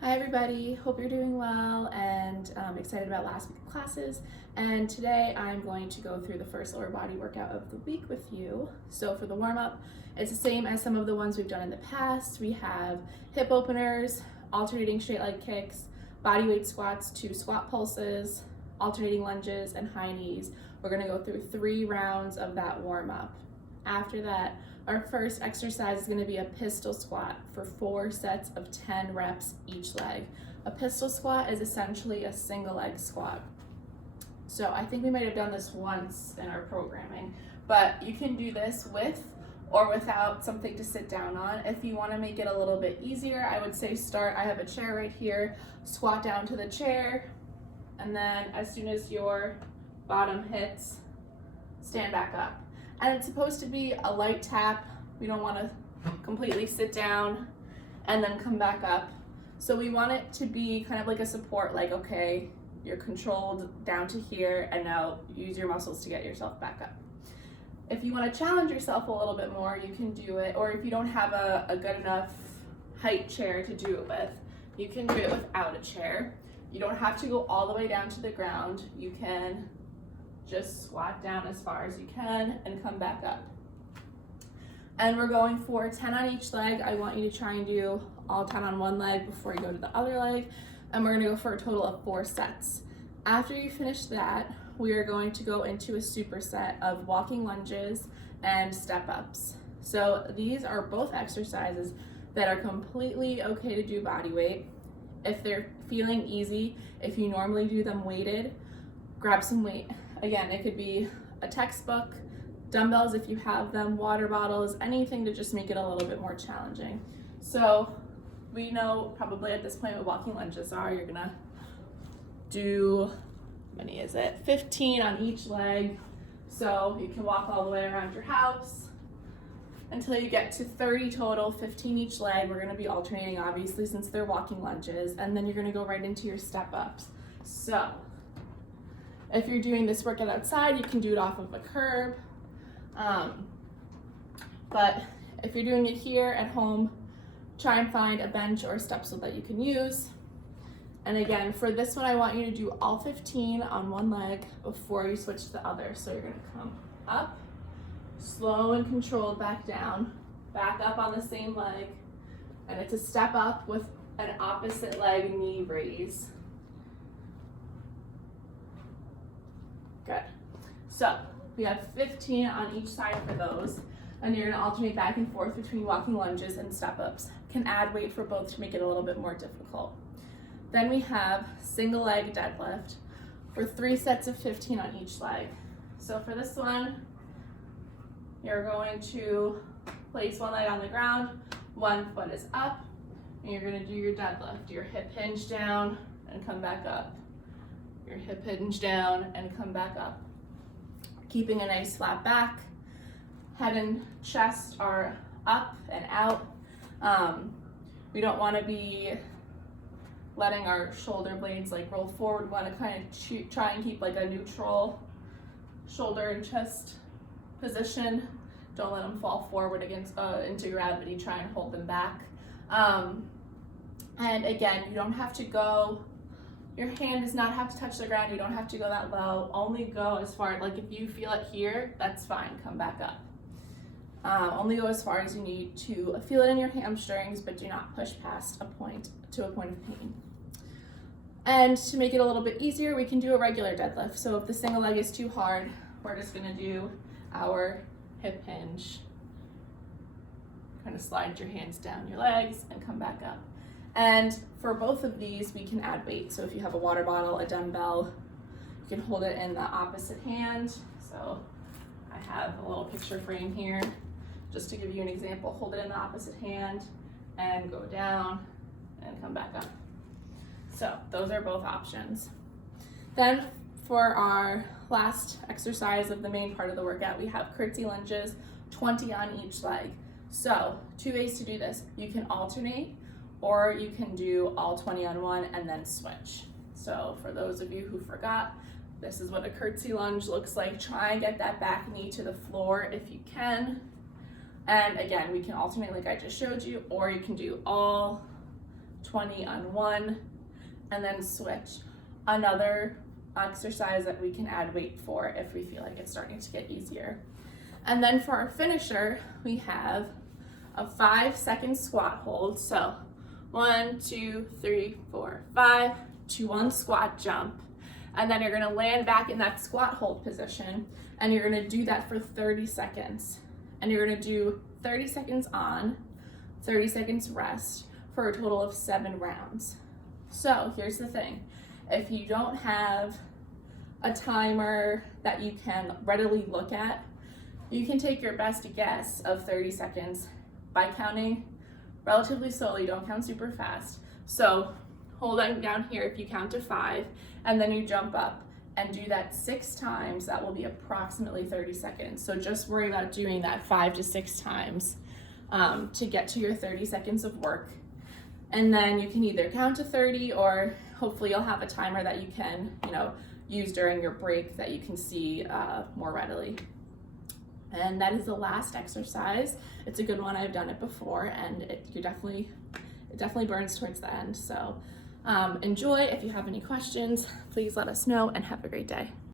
Hi everybody, hope you're doing well and excited about last week's classes. And today I'm going to go through the first lower body workout of the week with you. So for the warm-up, it's the same as some of the ones we've done in the past. We have hip openers, alternating straight leg kicks, body weight squats, 2 squat pulses, alternating lunges, and high knees. We're gonna go through 3 rounds of that warm-up. After that, our first exercise is going to be a pistol squat for 4 sets of 10 reps each leg. A pistol squat is essentially a single leg squat. So I think we might have done this once in our programming, but you can do this with or without something to sit down on. If you want to make it a little bit easier, I would say I have a chair right here, squat down to the chair, and then as soon as your bottom hits, stand back up. And it's supposed to be a light tap. We don't want to completely sit down and then come back up. So we want it to be kind of like a support, like, okay, you're controlled down to here and now use your muscles to get yourself back up. If you want to challenge yourself a little bit more, you can do it, or if you don't have a good enough height chair to do it with, you can do it without a chair. You don't have to go all the way down to the ground. You can just squat down as far as you can and come back up. And we're going for 10 on each leg. I want you to try and do all 10 on one leg before you go to the other leg. And we're gonna go for a total of 4 sets. After you finish that, we are going to go into a superset of walking lunges and step ups. So these are both exercises that are completely okay to do body weight. If they're feeling easy, if you normally do them weighted, grab some weight. Again, it could be a textbook, dumbbells if you have them, water bottles, anything to just make it a little bit more challenging. So we know probably at this point what walking lunges are. You're gonna do, how many is it? 15 on each leg. So you can walk all the way around your house until you get to 30 total, 15 each leg. We're gonna be alternating obviously since they're walking lunges, and then you're gonna go right into your step ups. So if you're doing this workout outside, you can do it off of a curb. But if you're doing it here at home, try and find a bench or a step stool that you can use. And again, for this one, I want you to do all 15 on one leg before you switch to the other. So you're gonna come up, slow and controlled back down, back up on the same leg, and it's a step up with an opposite leg knee raise. Good. So we have 15 on each side for those, and you're gonna alternate back and forth between walking lunges and step ups. Can add weight for both to make it a little bit more difficult. Then we have single leg deadlift for 3 sets of 15 on each leg. So for this one, you're going to place one leg on the ground, one foot is up, and you're gonna do your deadlift. Your hip hinge down and come back up. Your hip hinge down and come back up. Keeping a nice flat back. Head and chest are up and out. We don't want to be letting our shoulder blades like roll forward. We want to kind of try and keep like a neutral shoulder and chest position. Don't let them fall forward against into gravity. Try and hold them back. And again, you don't have to go. Your hand does not have to touch the ground. You don't have to go that low. Only go as far, like if you feel it here, that's fine. Come back up. Only go as far as you need to feel it in your hamstrings, but do not push past a point of pain. And to make it a little bit easier, we can do a regular deadlift. So if the single leg is too hard, we're just gonna do our hip hinge. Kind of slide your hands down your legs and come back up. And for both of these, we can add weight. So if you have a water bottle, a dumbbell, you can hold it in the opposite hand. So I have a little picture frame here, just to give you an example. Hold it in the opposite hand and go down and come back up. So those are both options. Then for our last exercise of the main part of the workout, we have curtsy lunges, 20 on each leg. So 2 ways to do this. You can alternate, or you can do all 20 on one and then switch. So for those of you who forgot, this is what a curtsy lunge looks like. Try and get that back knee to the floor if you can. And again, we can alternate like I just showed you, or you can do all 20 on one, and then switch. Another exercise that we can add weight for if we feel like it's starting to get easier. And then for our finisher, we have a 5-second squat hold. So 1, 2, 3, 4, 5, 2-1 squat jump. And then you're gonna land back in that squat hold position, and you're gonna do that for 30 seconds. And you're gonna do 30 seconds on, 30 seconds rest for a total of 7 rounds. So here's the thing. If you don't have a timer that you can readily look at, you can take your best guess of 30 seconds by counting relatively slowly. Don't count super fast. So hold on down here if you count to 5, and then you jump up and do that 6 times. That will be approximately 30 seconds. So just worry about doing that 5 to 6 times to get to your 30 seconds of work. And then you can either count to 30, or hopefully you'll have a timer that you can, use during your break that you can see more readily. And that is the last exercise. It's a good one. I've done it before, and it definitely burns towards the end. So enjoy. If you have any questions, please let us know, and have a great day.